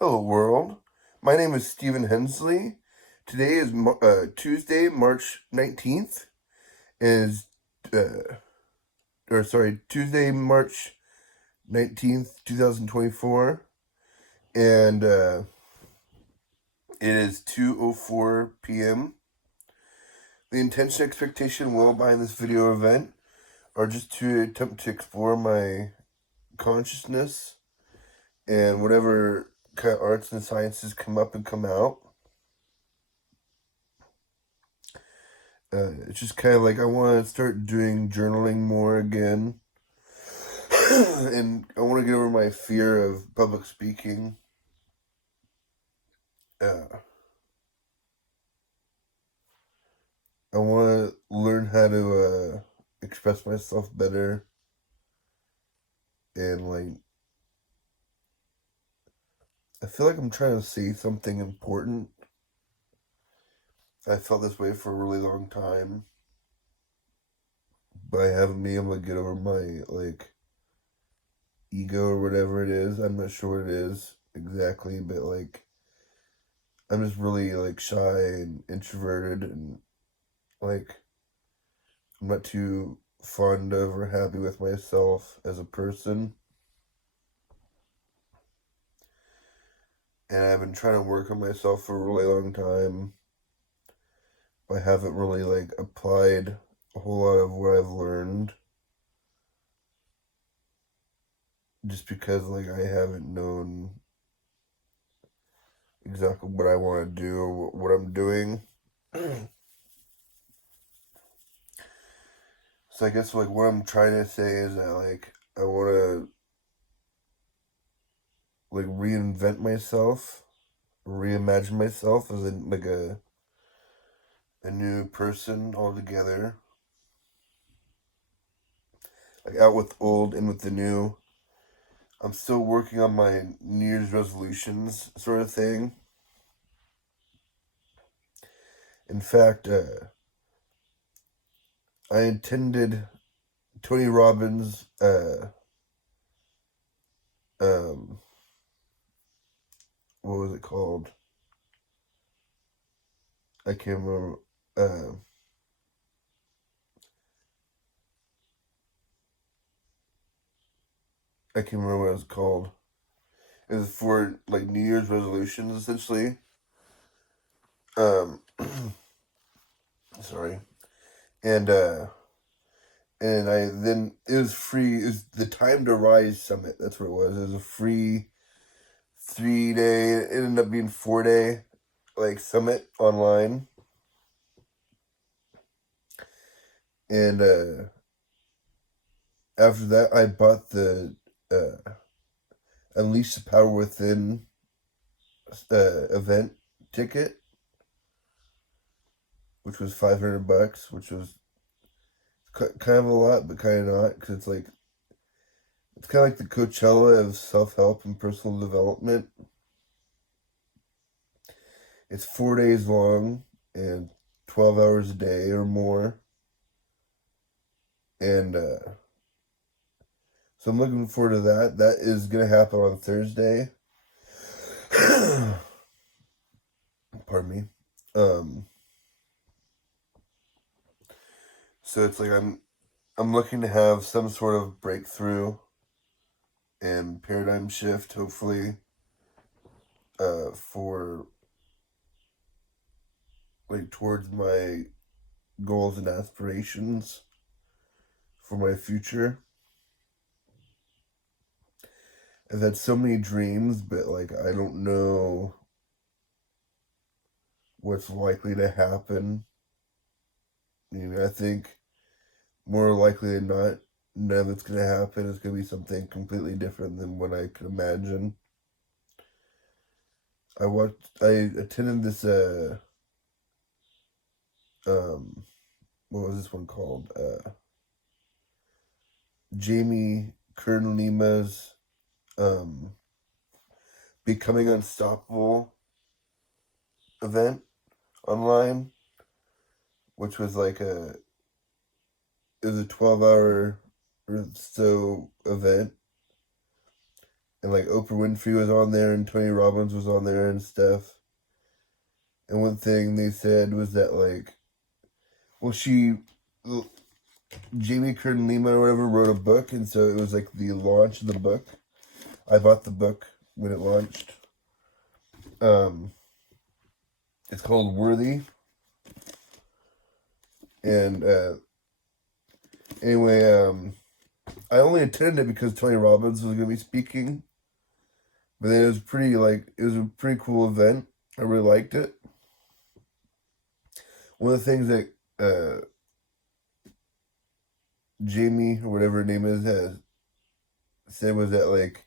Hello, world. My name is Stephen Hensley. Today is Tuesday, March 19th. Is Tuesday, March 19th, 2024, and it is 2:04 p.m. The intention expectation will behind this video event are just to attempt to explore my consciousness and whatever kind of arts and sciences come up and come out. It's just kind of like I want to start doing journaling more again. And I want to get over my fear of public speaking. I want to learn how to express myself better. And I feel like I'm trying to say something important. I felt this way for a really long time. But I haven't been able to get over my, ego or whatever it is. I'm not sure what it is exactly, but, I'm just really, shy and introverted and, I'm not too fond of or happy with myself as a person. And I've been trying to work on myself for a really long time. I haven't really, applied a whole lot of what I've learned. Just because, I haven't known exactly what I want to do or what I'm doing. So I guess, what I'm trying to say is that, I want to, reinvent myself, reimagine myself as a new person altogether. Out with old, in with the new. I'm still working on my New Year's resolutions sort of thing. In fact, I attended Tony Robbins' what was it called? I can't remember. I can't remember what it was called. It was for New Year's resolutions essentially. Sorry. And then it was free. It was the Time to Rise Summit. That's what it was. It was a free 3 day. It ended up being 4 day summit online. And after that, I bought the Unleash the Power Within event ticket, which was $500, which was kind of a lot, but kind of not, because it's kind of like the Coachella of self-help and personal development. It's 4 days long and 12 hours a day or more. And so I'm looking forward to that. That is going to happen on Thursday. Pardon me. So it's I'm looking to have some sort of breakthrough and paradigm shift, hopefully, for towards my goals and aspirations for my future. I've had so many dreams, but I don't know what's likely to happen. I think more likely than not, none of it's going to happen. It's going to be something completely different than what I could imagine. I attended this, what was this one called? Jamie Kern Lima's, Becoming Unstoppable event online, which was it was a 12-hour or so event. and like Oprah Winfrey was on there and Tony Robbins was on there and stuff. And one thing they said was that like, well, Jamie Kern Lima or whatever wrote a book, and so it was like the launch of the book. I bought the book when it launched. It's called Worthy. And anyway, I only attended it because Tony Robbins was going to be speaking. But then it was a pretty cool event. I really liked it. One of the things that Jamie, or whatever her name is, has said was that like,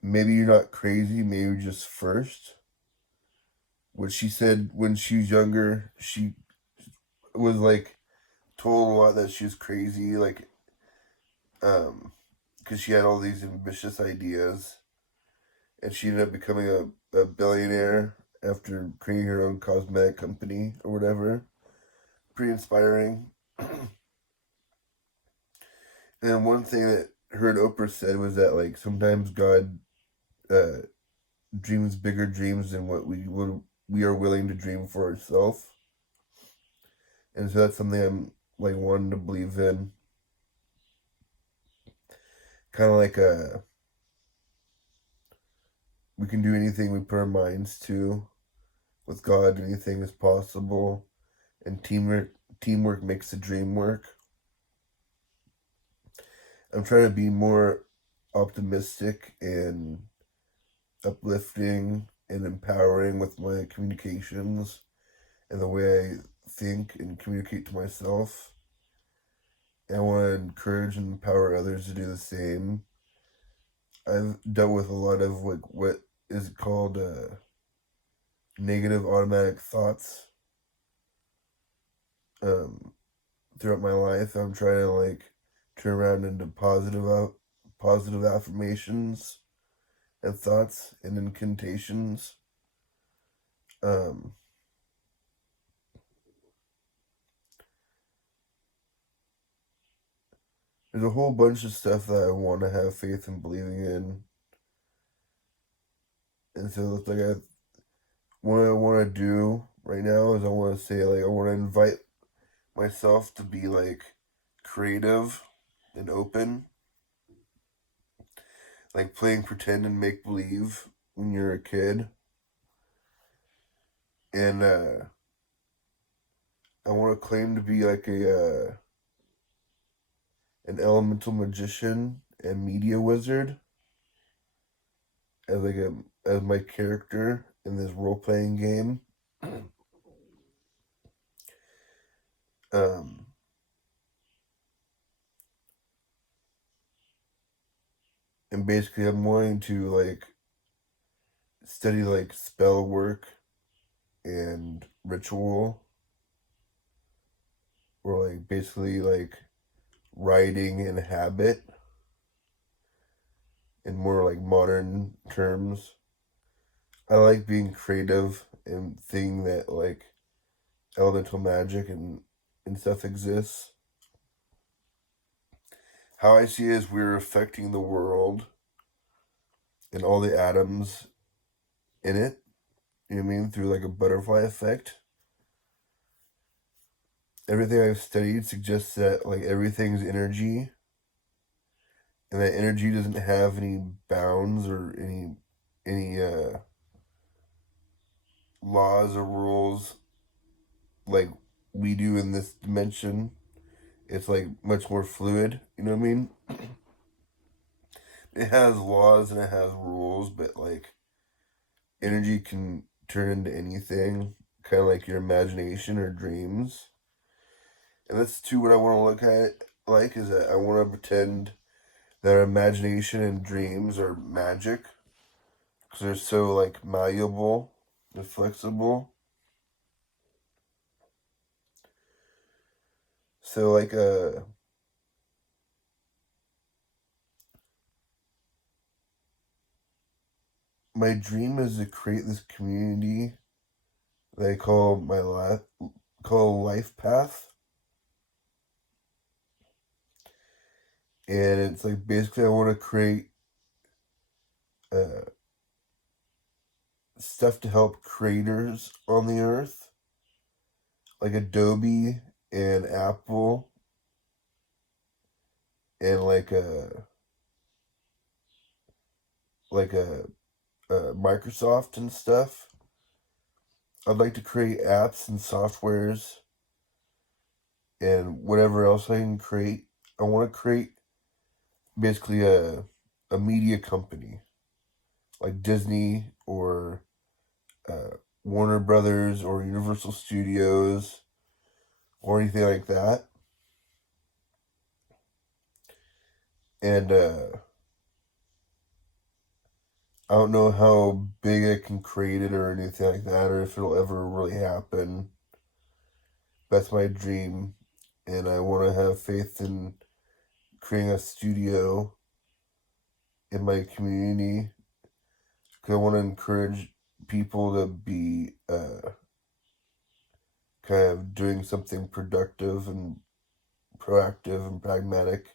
maybe you're not crazy, maybe you're just first. What she said when she was younger, she was like told a lot that she was crazy, like, because she had all these ambitious ideas, and she ended up becoming a billionaire after creating her own cosmetic company or whatever. Pretty inspiring. And one thing that her and Oprah said was that like sometimes God dreams bigger dreams than what we are willing to dream for ourselves. And so that's something I'm like wanting to believe in. Kind of like we can do anything we put our minds to. With God, anything is possible, and teamwork makes the dream work. I'm trying to be more optimistic and uplifting and empowering with my communications and the way I think and communicate to myself. And I want to encourage and empower others to do the same. I've dealt with a lot of like what is called negative automatic thoughts throughout my life. I'm trying to like turn around into positive affirmations and thoughts and incantations. There's a whole bunch of stuff that I want to have faith in believing in. And so it's like what I want to do right now is I want to say like I want to invite myself to be like creative and open. Like playing pretend and make believe when you're a kid. And I want to claim to be like an elemental magician and media wizard as like as my character in this role playing game. And basically I'm wanting to like study like spell work and ritual, or like basically like writing and habit in more like modern terms. I like being creative and thinking that like elemental magic and stuff exists. How I see it is we're affecting the world and all the atoms in it, you know what I mean, through like a butterfly effect. Everything I've studied suggests that like everything's energy, and that energy doesn't have any bounds or any laws or rules like we do in this dimension. It's like much more fluid, you know what I mean? It has laws and it has rules, but like energy can turn into anything, kind of like your imagination or dreams. And that's too what I want to look at like is that I want to pretend that our imagination and dreams are magic because they're so like malleable and flexible. So like my dream is to create this community that I call call LifePath. And it's like basically I want to create uh, stuff to help creators on the earth, like Adobe and Apple and like a Microsoft and stuff. I'd like to create apps and softwares and whatever else I can create. I want to create basically a media company like Disney or Warner Brothers or Universal Studios or anything like that. And I don't know how big I can create it or anything like that, or if it'll ever really happen. That's my dream, and I want to have faith in creating a studio in my community because I want to encourage people to be kind of doing something productive and proactive and pragmatic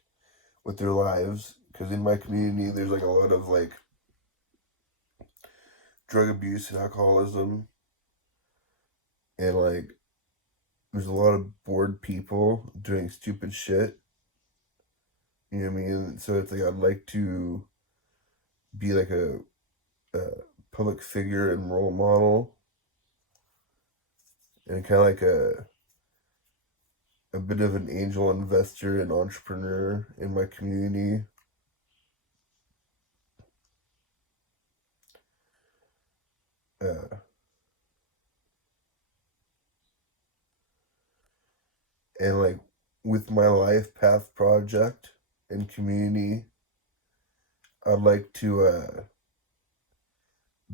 with their lives. Because in my community, there's like a lot of like drug abuse and alcoholism, and like there's a lot of bored people doing stupid shit. You know what I mean? So it's like I'd like to be like a public figure and role model, and kind of like a bit of an angel investor and entrepreneur in my community. Uh, and like with my LifePath project and community, I'd like to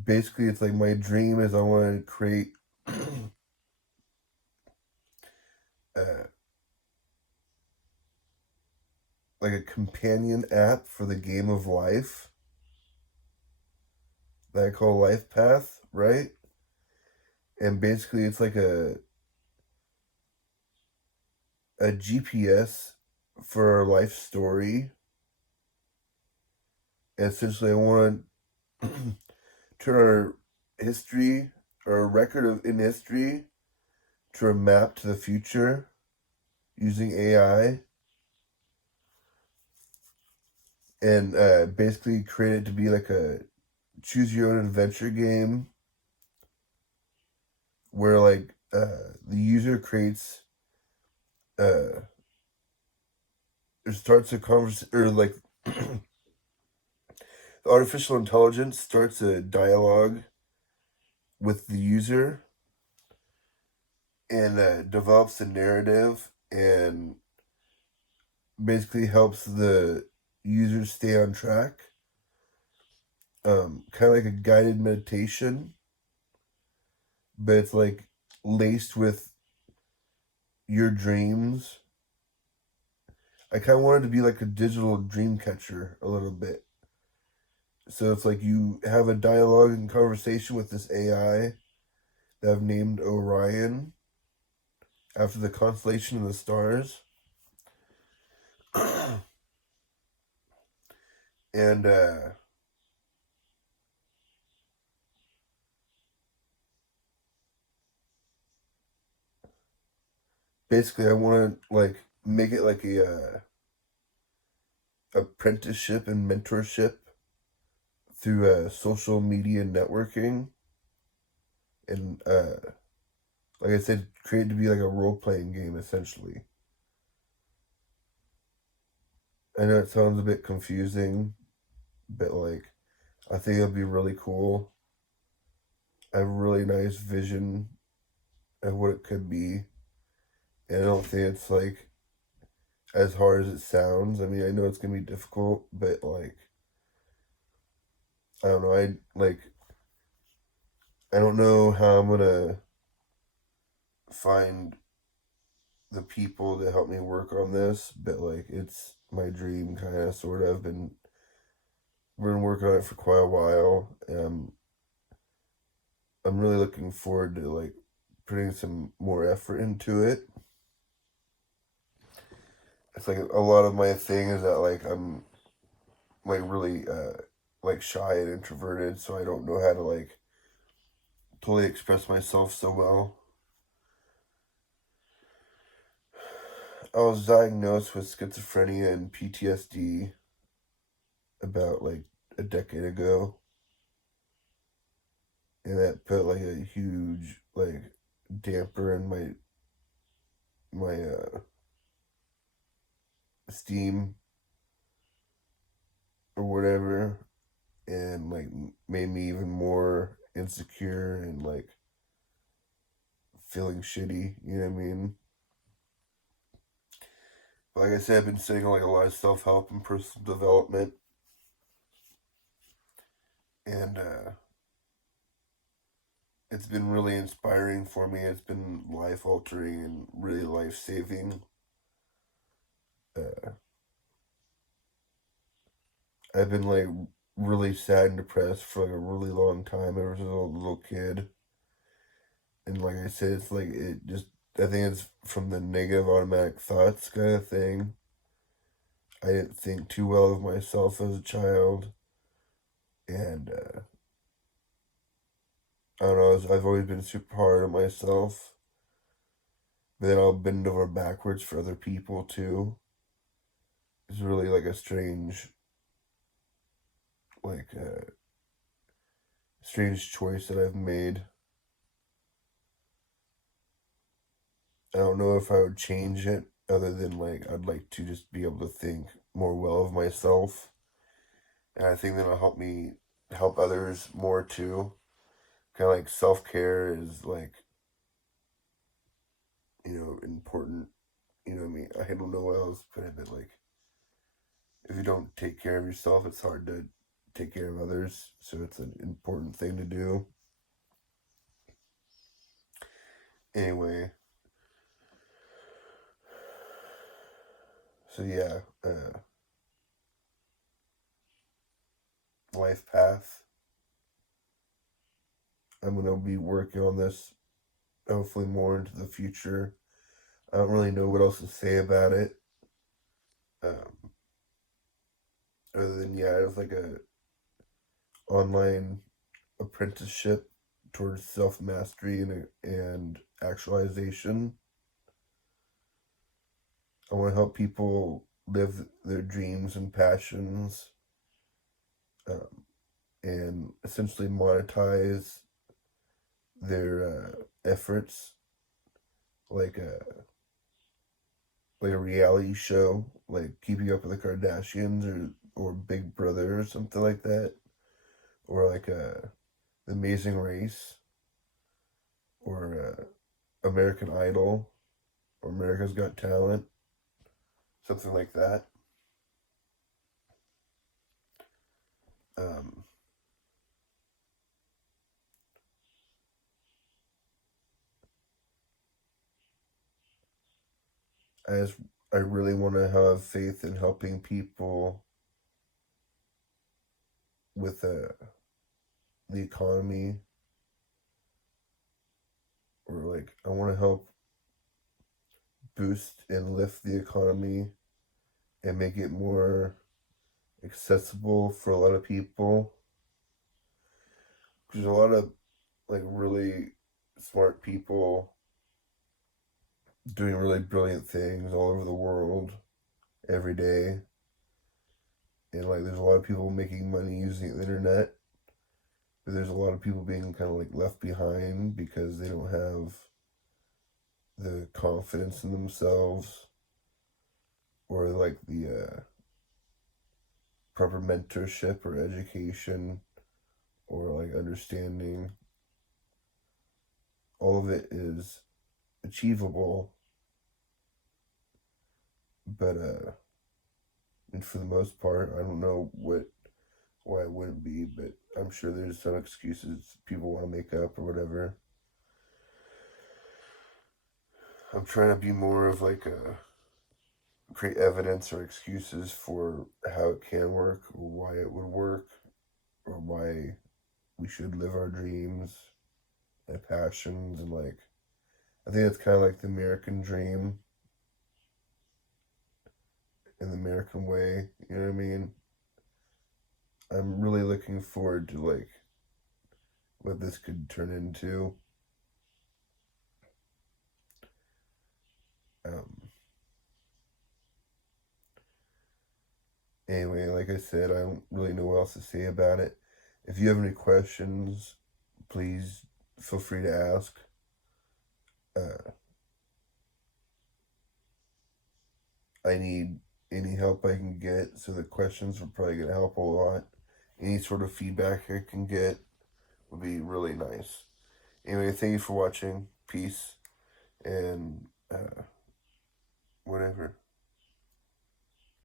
basically it's like my dream is I want to create uh, like a companion app for the game of life that I call LifePath, right? And basically it's like a GPS for our life story. And essentially I want to turn our history or a record of in history to a map to the future using AI, and basically create it to be like a choose your own adventure game where like the user creates uh or starts a conversation, or like the artificial intelligence starts a dialogue with the user and develops a narrative and basically helps the user stay on track. Kind of like a guided meditation, but it's like laced with your dreams. I kind of wanted to be like a digital dream catcher a little bit. So it's like you have a dialogue and conversation with this AI that I've named Orion after the constellation of the stars. And basically, I want to like make it like a apprenticeship and mentorship through social media networking, and like I said, create to be like a role playing game essentially. I know it sounds a bit confusing, but like I think it'll be really cool. I have a really nice vision of what it could be, and I don't think it's like as hard as it sounds. I mean, I know it's gonna be difficult, but like I don't know. I don't know how I'm gonna find the people to help me work on this, but like it's my dream, kind of, sort of. Been working on it for quite a while. I'm really looking forward to like putting some more effort into it. it's like a lot of my thing is that like I'm like really like shy and introverted, so I don't know how to like totally express myself so well. I was diagnosed with schizophrenia and PTSD about like a decade ago, and that put like a huge like damper in my esteem or whatever, and like made me even more insecure and like feeling shitty. You know what I mean? Like I said, I've been studying like a lot of self help and personal development, and it's been really inspiring for me. It's been life altering and really life saving. Uh, I've been like really sad and depressed for like a really long time ever since I was a little kid. And like I said, it's like it just, I think it's from the negative automatic thoughts kind of thing. I didn't think too well of myself as a child. And I don't know, I've always been super hard on myself. But then I'll bend over backwards for other people too. It's really like a like, strange choice that I've made. I don't know if I would change it other than like I'd like to just be able to think more well of myself. And I think that'll help me help others more too. Kind of like self care is like, important. You know what I mean? I don't know what else to put it, but like if you don't take care of yourself, it's hard to take care of others. So it's an important thing to do. Anyway, so yeah, life path. I'm gonna be working on this hopefully more into the future. I don't really know what else to say about it. Um, Other than yeah, it's like a online apprenticeship towards self mastery and actualization. I want to help people live their dreams and passions, um, and essentially monetize their efforts like a reality show, like Keeping Up with the Kardashians or Big Brother or something like that, or like The Amazing Race or American Idol or America's Got Talent, something like that. Um, I just I really want to have faith in helping people with the economy, or like I want to help boost and lift the economy and make it more accessible for a lot of people. There's a lot of like really smart people doing really brilliant things all over the world every day. And like there's a lot of people making money using the internet, but there's a lot of people being kind of like left behind because they don't have the confidence in themselves or like the proper mentorship or education or like understanding. All of it is achievable, but and for the most part, I don't know why it wouldn't be, but I'm sure there's some excuses people want to make up or whatever. I'm trying to be more of like a create evidence or excuses for how it can work or why it would work or why we should live our dreams and passions, and like I think it's kind of like the American dream. in the American way. You know what I mean? I'm really looking forward to like what this could turn into. Um, anyway, like I said, I don't really know what else to say about it. If you have any questions, please feel free to ask. Uh, I need any help I can get, so the questions are probably going to help a lot. Any sort of feedback I can get would be really nice. Anyway, thank you for watching. Peace and whatever.